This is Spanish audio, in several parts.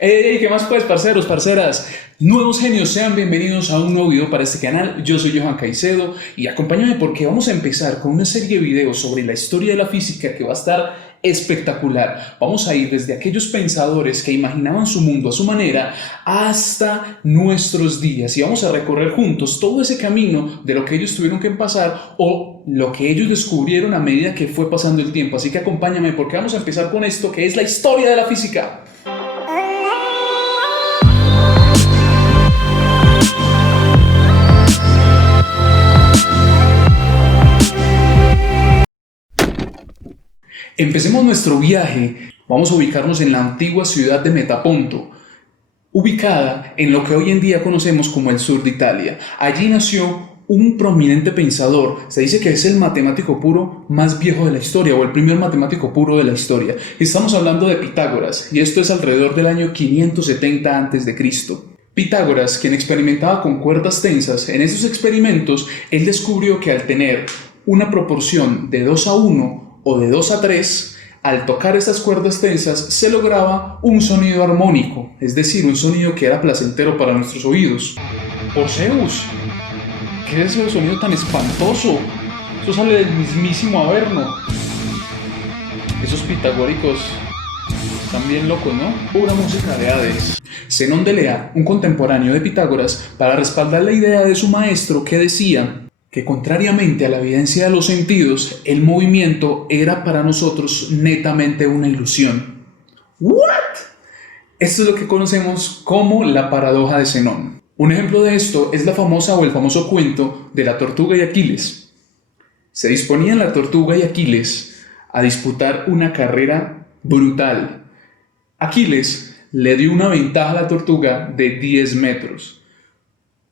Hey, ¿qué más pues, parceros, parceras? Nuevos genios, sean bienvenidos a un nuevo video para este canal. Yo soy Johan Caicedo y acompáñame porque vamos a empezar con una serie de videos sobre la historia de la física que va a estar espectacular. Vamos a ir desde aquellos pensadores que imaginaban su mundo a su manera hasta nuestros días y vamos a recorrer juntos todo ese camino de lo que ellos tuvieron que pasar o lo que ellos descubrieron a medida que fue pasando el tiempo. Así que acompáñame porque vamos a empezar con esto que es la historia de la física. Empecemos nuestro viaje. Vamos a ubicarnos en la antigua ciudad de Metaponto, ubicada en lo que hoy en día conocemos como el sur de Italia. Allí nació un prominente pensador, se dice que es el matemático puro más viejo de la historia o el primer matemático puro de la historia. Estamos hablando de Pitágoras y esto es alrededor del año 570 a.C. Pitágoras, quien experimentaba con cuerdas tensas, en esos experimentos él descubrió que al tener una proporción de 2:1 o de 2:3, al tocar estas cuerdas tensas se lograba un sonido armónico, es decir, un sonido que era placentero para nuestros oídos. Por Zeus, ¿qué es ese sonido tan espantoso? Eso sale del mismísimo Averno. Esos pitagóricos están bien locos, ¿no? Pura música de Hades. Zenón de Elea, un contemporáneo de Pitágoras, para respaldar la idea de su maestro que decía que contrariamente a la evidencia de los sentidos, el movimiento era para nosotros netamente una ilusión. ¿What? Esto es lo que conocemos como la paradoja de Zenón. Un ejemplo de esto es la famosa o el famoso cuento de la tortuga y Aquiles. Se disponían la tortuga y Aquiles a disputar una carrera brutal. Aquiles le dio una ventaja a la tortuga de 10 metros.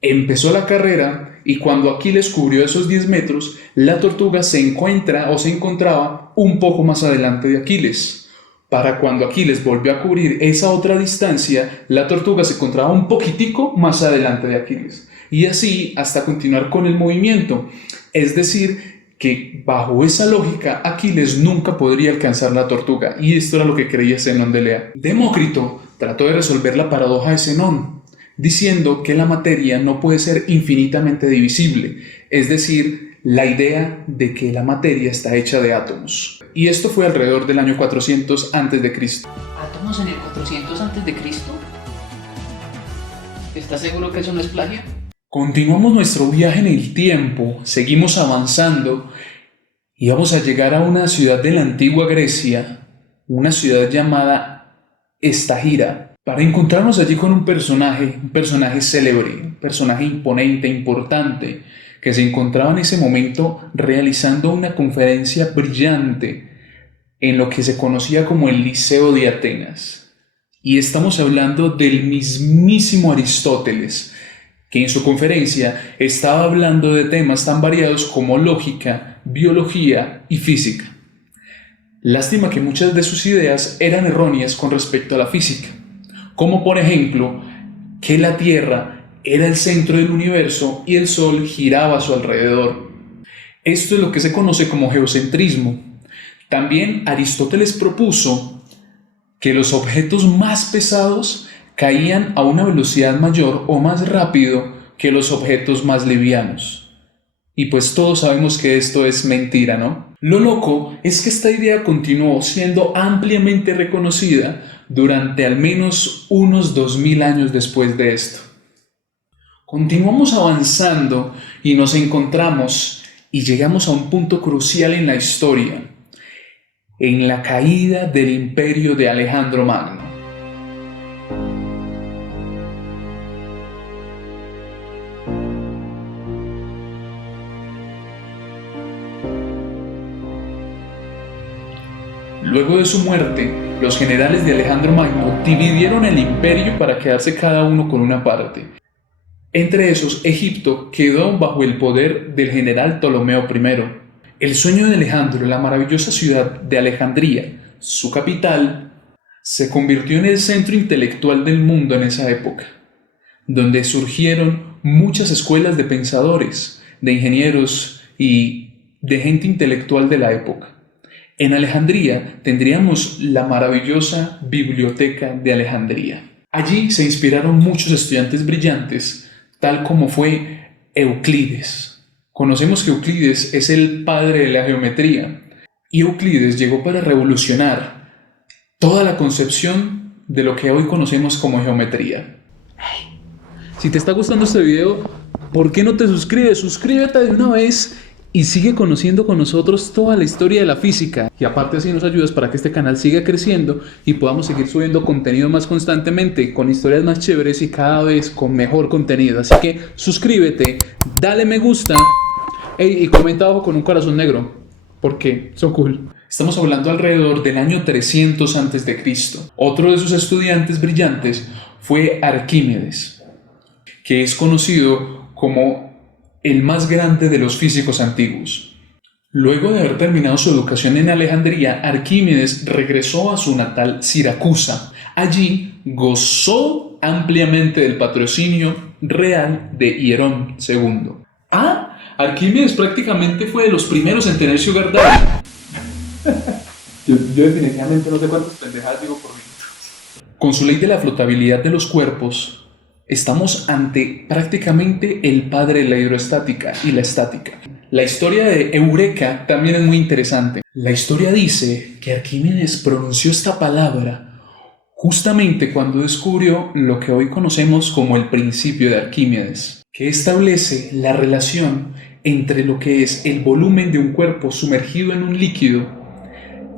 Empezó la carrera y cuando Aquiles cubrió esos 10 metros, la tortuga se encontraba un poco más adelante de Aquiles. Para cuando Aquiles volvió a cubrir esa otra distancia, la tortuga se encontraba un poquitico más adelante de Aquiles. Y así hasta continuar con el movimiento. Es decir, que bajo esa lógica Aquiles nunca podría alcanzar la tortuga. Y esto era lo que creía Zenón de Elea. Demócrito trató de resolver la paradoja de Zenón, diciendo que la materia no puede ser infinitamente divisible, es decir, la idea de que la materia está hecha de átomos. Y esto fue alrededor del año 400 a.C. ¿Átomos en el 400 antes de Cristo? ¿Estás seguro que eso no es plagio? Continuamos nuestro viaje en el tiempo, seguimos avanzando y vamos a llegar a una ciudad de la antigua Grecia, una ciudad llamada Estagira, para encontrarnos allí con un personaje célebre, un personaje imponente, importante, que se encontraba en ese momento realizando una conferencia brillante en lo que se conocía como el Liceo de Atenas. Y estamos hablando del mismísimo Aristóteles, que en su conferencia estaba hablando de temas tan variados como lógica, biología y física. Lástima que muchas de sus ideas eran erróneas con respecto a la física, como por ejemplo que la Tierra era el centro del universo y el Sol giraba a su alrededor. Esto es lo que se conoce como geocentrismo. También Aristóteles propuso que los objetos más pesados caían a una velocidad mayor o más rápido que los objetos más livianos. Y pues todos sabemos que esto es mentira, ¿no? Lo loco es que esta idea continuó siendo ampliamente reconocida durante al menos unos 2000 años después de esto. Continuamos avanzando y nos encontramos y llegamos a un punto crucial en la historia, en la caída del imperio de Alejandro Magno. Luego de su muerte, los generales de Alejandro Magno dividieron el imperio para quedarse cada uno con una parte. Entre esos, Egipto quedó bajo el poder del general Ptolomeo I. El sueño de Alejandro, la maravillosa ciudad de Alejandría, su capital, se convirtió en el centro intelectual del mundo en esa época, donde surgieron muchas escuelas de pensadores, de ingenieros y de gente intelectual de la época. En Alejandría tendríamos la maravillosa Biblioteca de Alejandría. Allí se inspiraron muchos estudiantes brillantes, tal como fue Euclides. Conocemos que Euclides es el padre de la geometría, y Euclides llegó para revolucionar toda la concepción de lo que hoy conocemos como geometría. Si te está gustando este video, ¿por qué no te suscribes? Suscríbete de una vez y sigue conociendo con nosotros toda la historia de la física. Y aparte así nos ayudas para que este canal siga creciendo y podamos seguir subiendo contenido más constantemente, con historias más chéveres y cada vez con mejor contenido. Así que suscríbete, dale me gusta y comenta abajo con un corazón negro, porque son cool. Estamos hablando alrededor del año 300 a.C. Otro de sus estudiantes brillantes fue Arquímedes, que es conocido como el más grande de los físicos antiguos. Luego de haber terminado su educación en Alejandría, Arquímedes regresó a su natal Siracusa. Allí gozó ampliamente del patrocinio real de Hierón II. Arquímedes prácticamente fue de los primeros en tener sugar daddy. Yo definitivamente no sé cuántas pendejadas digo por mí. Con su ley de la flotabilidad de los cuerpos, estamos ante prácticamente el padre de la hidroestática y la estática. La historia de Eureka también es muy interesante. La historia dice que Arquímedes pronunció esta palabra justamente cuando descubrió lo que hoy conocemos como el principio de Arquímedes, que establece la relación entre lo que es el volumen de un cuerpo sumergido en un líquido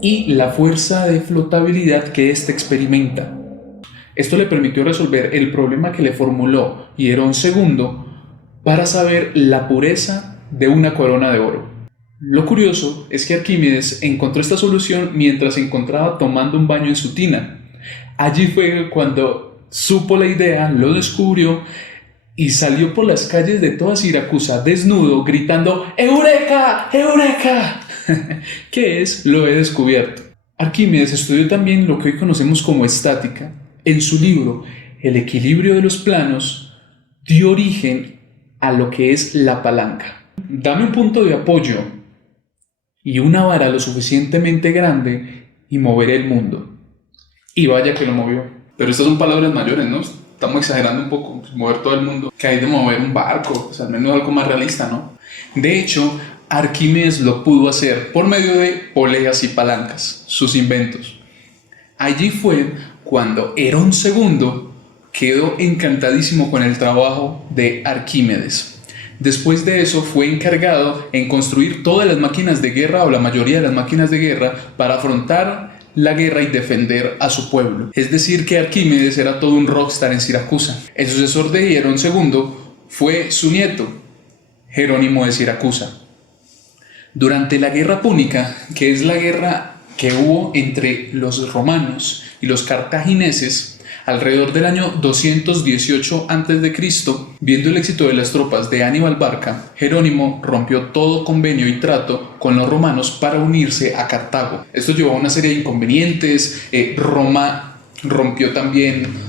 y la fuerza de flotabilidad que éste experimenta. Esto le permitió resolver el problema que le formuló Hierón II para saber la pureza de una corona de oro. Lo curioso es que Arquímedes encontró esta solución mientras se encontraba tomando un baño en su tina. Allí fue cuando supo la idea, lo descubrió y salió por las calles de toda Siracusa desnudo gritando ¡Eureka! ¡Eureka! ¿Qué es? Lo he descubierto. Arquímedes estudió también lo que hoy conocemos como estática. En su libro El equilibrio de los planos dio origen a lo que es la palanca. Dame un punto de apoyo y una vara lo suficientemente grande y moveré el mundo. Y vaya que lo movió. Pero estas son palabras mayores, ¿no? Estamos exagerando un poco, mover todo el mundo. Que hay de mover un barco, o sea, al menos algo más realista, ¿no? De hecho, Arquímedes lo pudo hacer por medio de poleas y palancas, sus inventos. Allí fue cuando Herón II quedó encantadísimo con el trabajo de Arquímedes. Después de eso fue encargado en construir todas las máquinas de guerra o la mayoría de las máquinas de guerra para afrontar la guerra y defender a su pueblo. Es decir que Arquímedes era todo un rockstar en Siracusa. El sucesor de Herón II fue su nieto, Jerónimo de Siracusa. Durante la guerra púnica, que es la guerra que hubo entre los romanos y los cartagineses, alrededor del año 218 a.C., viendo el éxito de las tropas de Aníbal Barca, Jerónimo rompió todo convenio y trato con los romanos para unirse a Cartago. Esto llevó a una serie de inconvenientes. Roma rompió también...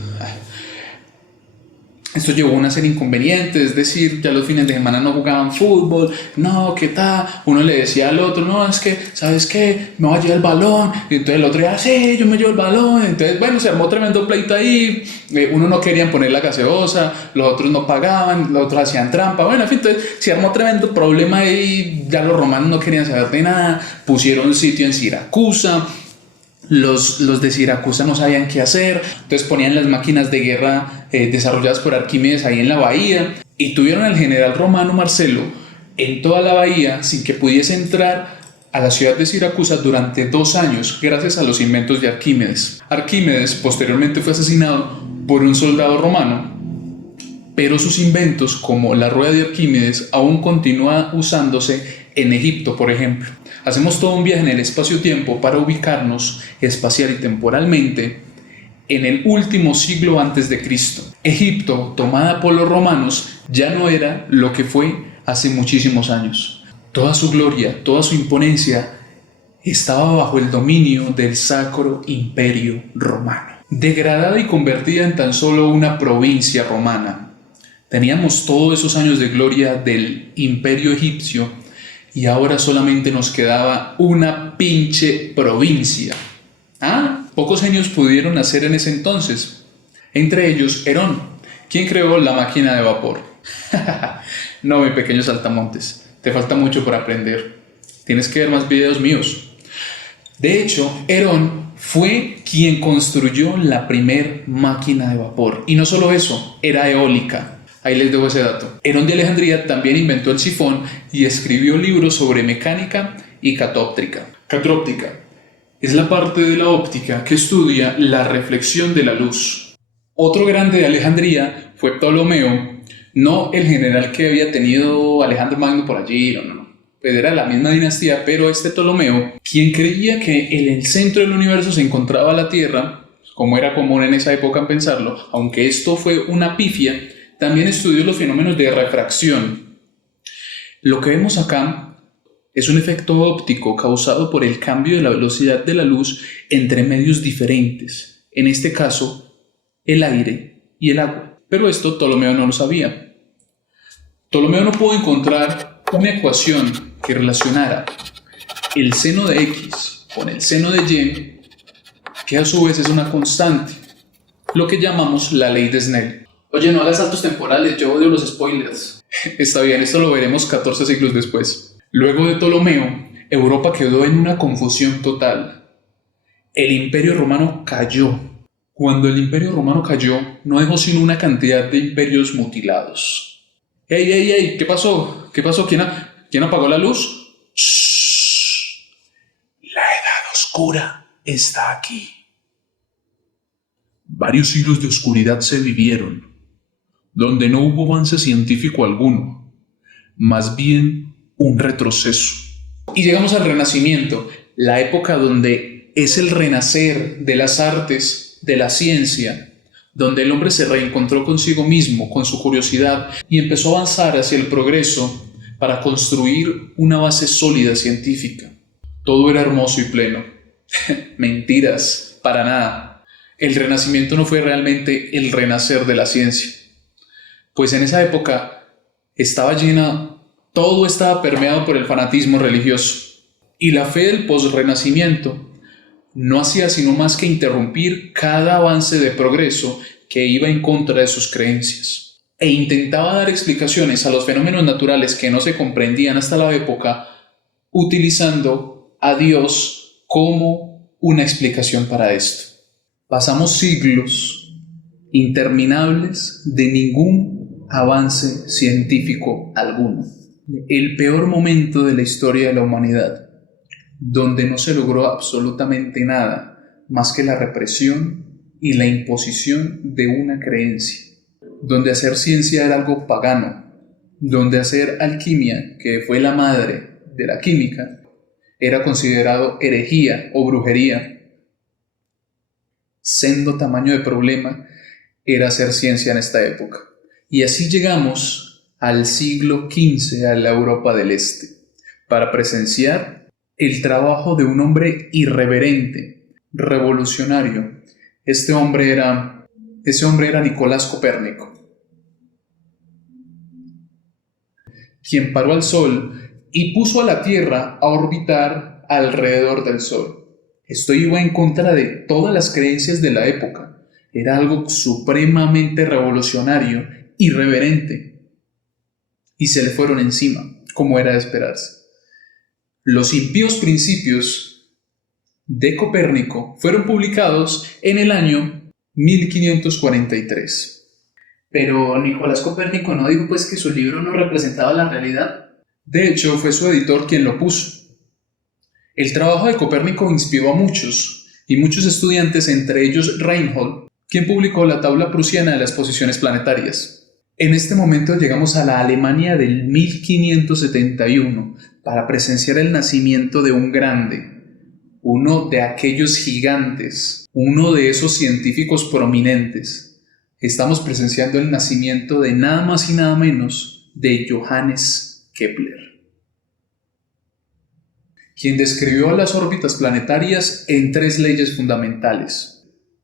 Esto llevó a una serie de inconvenientes, es decir, ya los fines de semana no jugaban fútbol, no, ¿qué tal? Uno le decía al otro, no, es que, ¿sabes qué? Me voy a llevar el balón, y entonces el otro decía, sí, yo me llevo el balón, entonces, bueno, se armó tremendo pleito ahí, uno no querían poner la gaseosa, los otros no pagaban, los otros hacían trampa, bueno, en fin, entonces se armó tremendo problema ahí, ya los romanos no querían saber de nada, pusieron sitio en Siracusa. Los de Siracusa no sabían qué hacer, entonces ponían las máquinas de guerra desarrolladas por Arquímedes ahí en la bahía y tuvieron al general romano Marcelo en toda la bahía sin que pudiese entrar a la ciudad de Siracusa durante 2 años gracias a los inventos de Arquímedes. Arquímedes posteriormente fue asesinado por un soldado romano, pero sus inventos como la rueda de Arquímedes aún continúan usándose en Egipto, por ejemplo. Hacemos todo un viaje en el espacio-tiempo para ubicarnos espacial y temporalmente en el último siglo antes de Cristo. Egipto, tomada por los romanos, ya no era lo que fue hace muchísimos años. Toda su gloria, toda su imponencia estaba bajo el dominio del Sacro Imperio Romano. Degradada y convertida en tan solo una provincia romana, teníamos todos esos años de gloria del Imperio Egipcio y ahora solamente nos quedaba una pinche provincia. Pocos genios pudieron hacer en ese entonces. Entre ellos Herón, quien creó la máquina de vapor. No, mi pequeño saltamontes, te falta mucho por aprender. Tienes que ver más videos míos. De hecho, Herón fue quien construyó la primer máquina de vapor. Y no solo eso, era eólica. Ahí les dejo ese dato. Herón de Alejandría también inventó el sifón y escribió libros sobre mecánica y catóptrica. Catróptica es la parte de la óptica que estudia la reflexión de la luz. Otro grande de Alejandría fue Ptolomeo, no el general que había tenido Alejandro Magno por allí, no. Pues era la misma dinastía, pero este Ptolomeo, quien creía que en el centro del universo se encontraba la Tierra, como era común en esa época en pensarlo, aunque esto fue una pifia, también estudió los fenómenos de refracción. Lo que vemos acá es un efecto óptico causado por el cambio de la velocidad de la luz entre medios diferentes, en este caso, el aire y el agua. Pero esto Ptolomeo no lo sabía. Ptolomeo no pudo encontrar una ecuación que relacionara el seno de X con el seno de Y, que a su vez es una constante, lo que llamamos la ley de Snell. Oye, no hagas saltos temporales, yo odio los spoilers. Está bien, esto lo veremos 14 siglos después. Luego de Ptolomeo, Europa quedó en una confusión total. El Imperio Romano cayó. Cuando el Imperio Romano cayó, no dejó sino una cantidad de imperios mutilados. ¡Ey! ¿Qué pasó? ¿Quién apagó la luz? ¡Shh! La Edad Oscura está aquí. Varios siglos de oscuridad se vivieron, donde no hubo avance científico alguno, más bien un retroceso. Y llegamos al Renacimiento, la época donde es el renacer de las artes, de la ciencia, donde el hombre se reencontró consigo mismo, con su curiosidad, y empezó a avanzar hacia el progreso para construir una base sólida científica. Todo era hermoso y pleno. Mentiras, para nada. El Renacimiento no fue realmente el renacer de la ciencia, pues en esa época todo estaba permeado por el fanatismo religioso, y la fe del posrenacimiento no hacía sino más que interrumpir cada avance de progreso que iba en contra de sus creencias, e intentaba dar explicaciones a los fenómenos naturales que no se comprendían hasta la época, utilizando a Dios como una explicación para esto. Pasamos siglos interminables de ningún avance científico alguno. El peor momento de la historia de la humanidad, donde no se logró absolutamente nada más que la represión y la imposición de una creencia, donde hacer ciencia era algo pagano, donde hacer alquimia, que fue la madre de la química, era considerado herejía o brujería. Sendo tamaño de problema era hacer ciencia en esta época. Y así llegamos al siglo XV, a la Europa del Este, para presenciar el trabajo de un hombre irreverente, revolucionario. Ese hombre era Nicolás Copérnico, quien paró al Sol y puso a la Tierra a orbitar alrededor del Sol. Esto iba en contra de todas las creencias de la época. Era algo supremamente revolucionario, irreverente. Y se le fueron encima, como era de esperarse. Los impíos principios de Copérnico fueron publicados en el año 1543. Pero Nicolás Copérnico no dijo pues que su libro no representaba la realidad. De hecho, fue su editor quien lo puso. El trabajo de Copérnico inspiró a muchos, y muchos estudiantes, entre ellos Reinhold, quien publicó la tabla prusiana de las posiciones planetarias. En este momento llegamos a la Alemania del 1571 para presenciar el nacimiento de un grande, uno de aquellos gigantes, uno de esos científicos prominentes. Estamos presenciando el nacimiento de nada más y nada menos de Johannes Kepler, quien describió las órbitas planetarias en 3 leyes fundamentales,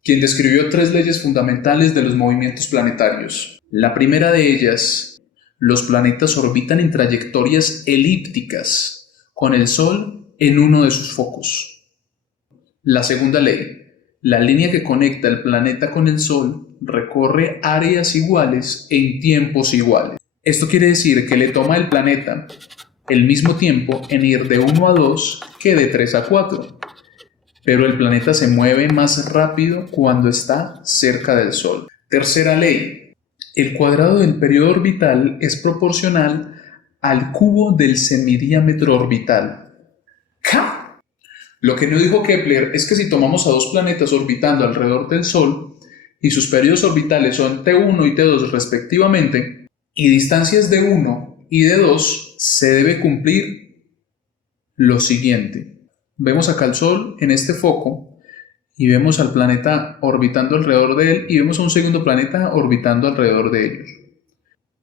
de los movimientos planetarios. La primera de ellas: los planetas orbitan en trayectorias elípticas, con el Sol en uno de sus focos. La segunda ley: La línea que conecta el planeta con el Sol recorre áreas iguales en tiempos iguales. Esto quiere decir que le toma al planeta el mismo tiempo en ir de 1 a 2 que de 3 a 4. Pero el planeta se mueve más rápido cuando está cerca del Sol. Tercera ley. El cuadrado del periodo orbital es proporcional al cubo del semidiámetro orbital. ¡Ca! Lo que no dijo Kepler es que si tomamos a dos planetas orbitando alrededor del Sol y sus periodos orbitales son T1 y T2 respectivamente, y distancias de 1 y de 2, se debe cumplir lo siguiente. Vemos acá el Sol en este foco y vemos al planeta orbitando alrededor de él y vemos a un segundo planeta orbitando alrededor de ellos.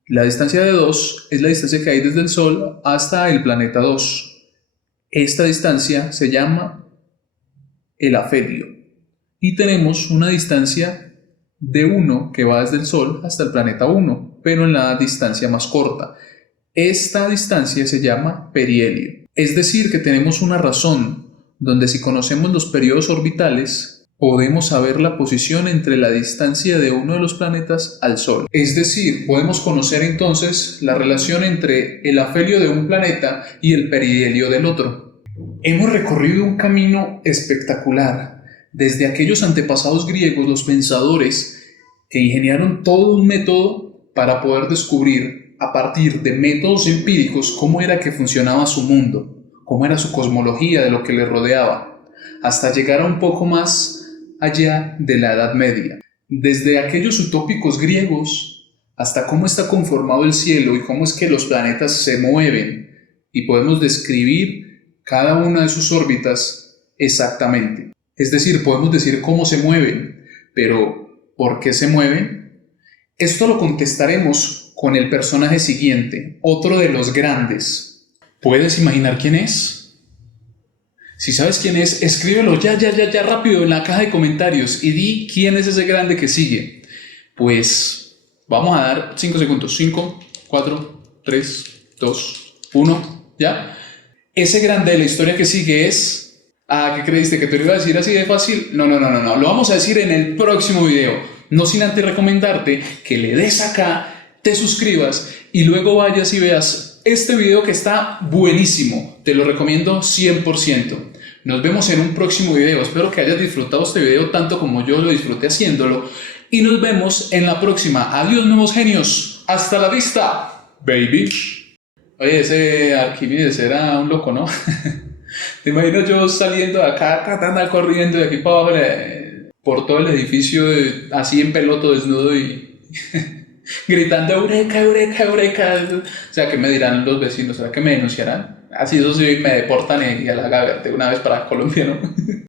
La distancia de 2 es la distancia que hay desde el Sol hasta el planeta 2. Esta distancia se llama el afelio. Y tenemos una distancia de 1 que va desde el Sol hasta el planeta 1, pero en la distancia más corta. Esta distancia se llama perihelio. Es decir, que tenemos una razón donde si conocemos los periodos orbitales, podemos saber la posición entre la distancia de uno de los planetas al Sol. Es decir, podemos conocer entonces la relación entre el afelio de un planeta y el perihelio del otro. Hemos recorrido un camino espectacular, desde aquellos antepasados griegos, los pensadores, que ingeniaron todo un método para poder descubrir, a partir de métodos empíricos, cómo era que funcionaba su mundo, cómo era su cosmología de lo que le rodeaba, hasta llegar a un poco más allá de la Edad Media. Desde aquellos utópicos griegos hasta cómo está conformado el cielo y cómo es que los planetas se mueven, y podemos describir cada una de sus órbitas exactamente. Es decir, podemos decir cómo se mueven, pero ¿por qué se mueven? Esto lo contestaremos con el personaje siguiente, otro de los grandes. ¿Puedes imaginar quién es? Si sabes quién es, escríbelo ya rápido en la caja de comentarios y di quién es ese grande que sigue. Pues vamos a dar 5 segundos. 5, 4, 3, 2, 1, ¿ya? Ese grande de la historia que sigue es... ¿qué creíste? ¿Que te lo iba a decir así de fácil? No. Lo vamos a decir en el próximo video. No sin antes recomendarte que le des acá, te suscribas y luego vayas y veas este video que está buenísimo. Te lo recomiendo 100%. Nos vemos en un próximo video. Espero que hayas disfrutado este video tanto como yo lo disfruté haciéndolo. Y nos vemos en la próxima. Adiós, nuevos genios. Hasta la vista, baby. Oye, ese Arquímedes era un loco, ¿no? Te imagino yo saliendo de acá, tratando corriendo de aquí para abajo, por todo el edificio, así en peloto, desnudo y gritando eureka, eureka, eureka. O sea, ¿qué me dirán los vecinos? ¿Será que me denunciarán? Así eso sí, me deportan y a la gaveta de una vez para Colombia, ¿no?